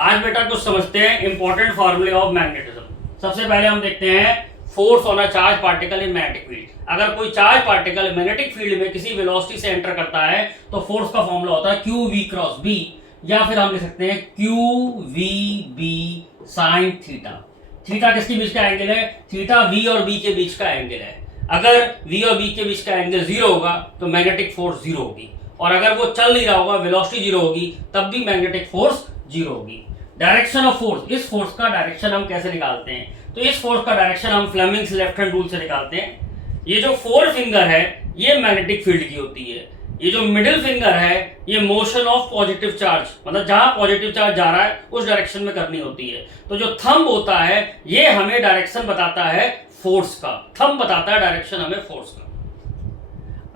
आज बेटा कुछ समझते हैं इंपॉर्टेंट फॉर्मूले ऑफ मैग्नेटिज्म। सबसे पहले हम देखते हैं force on a charge particle in magnetic field. अगर कोई चार्ज पार्टिकल मैग्नेटिक फील्ड में किसी वेलोसिटी से एंटर करता है तो फोर्स का फॉर्मूला होता है क्यू वी क्रॉस बी, या फिर हम लिख सकते हैं q v B sine theta. Theta किसके बीच का एंगल है? थीटा वी और बी के बीच का एंगल है। अगर वी और बी के बीच का एंगल जीरो होगा तो मैग्नेटिक फोर्स जीरो होगी, और अगर वो चल नहीं रहा होगा, वेलोसिटी जीरो होगी, तब भी मैग्नेटिक फोर्स जीरो होगी। डायरेक्शन ऑफ फोर्स, इस फोर्स का डायरेक्शन हम कैसे निकालते हैं? तो इस फोर्स का डायरेक्शन हम फ्लेमिंग्स लेफ्ट हैंड रूल से निकालते हैं। ये जो फोर फिंगर है ये मैग्नेटिक फील्ड की होती है, ये जो मिडिल फिंगर है ये मोशन ऑफ पॉजिटिव चार्ज, मतलब जहां पॉजिटिव चार्ज जा रहा है उस डायरेक्शन में करनी होती है। तो जो थंब होता है ये हमें डायरेक्शन बताता है फोर्स का, थंब बताता है डायरेक्शन हमें फोर्स का।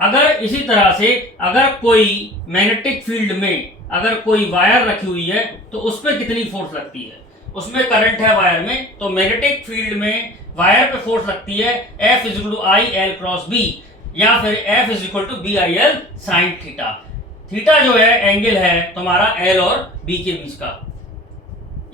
अगर इसी तरह से अगर कोई मैग्नेटिक फील्ड में अगर कोई वायर रखी हुई है तो उस पर कितनी फोर्स लगती है? उसमें करंट है वायर में, तो मैग्नेटिक फील्ड में वायर पे फोर्स लगती है F = I L cross B, या फिर F = BIL sign theta. Theta जो है एंगल है तुम्हारा L और B के बीच का।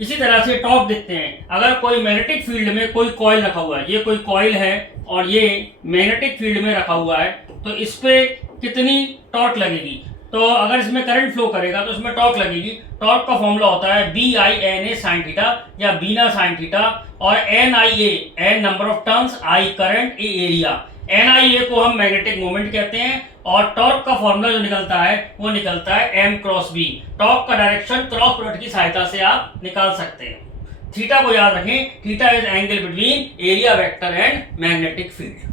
इसी तरह से टॉर्क देखते हैं। अगर कोई मैग्नेटिक फील्ड में कोई कॉइल रखा हुआ है, ये कोई कॉइल है और ये मैग्नेटिक फील्ड में रखा हुआ है, तो इस पे कितनी टॉर्क लगेगी? तो अगर इसमें करंट फ्लो करेगा तो इसमें टॉर्क लगेगी। टॉर्क का फॉर्मूला होता है BINA साइन थीटा या बीना साइन थीटा, और NIA N number of turns, I current, A area. NIA को हम मैग्नेटिक मोमेंट कहते हैं, और टॉर्क का फॉर्मूला जो निकलता है वो निकलता है M क्रॉस B। टॉर्क का डायरेक्शन क्रॉस प्रोडक्ट की सहायता से आप निकाल सकते हैं। थीटा को याद रखें, theta is angle between area vector and magnetic field.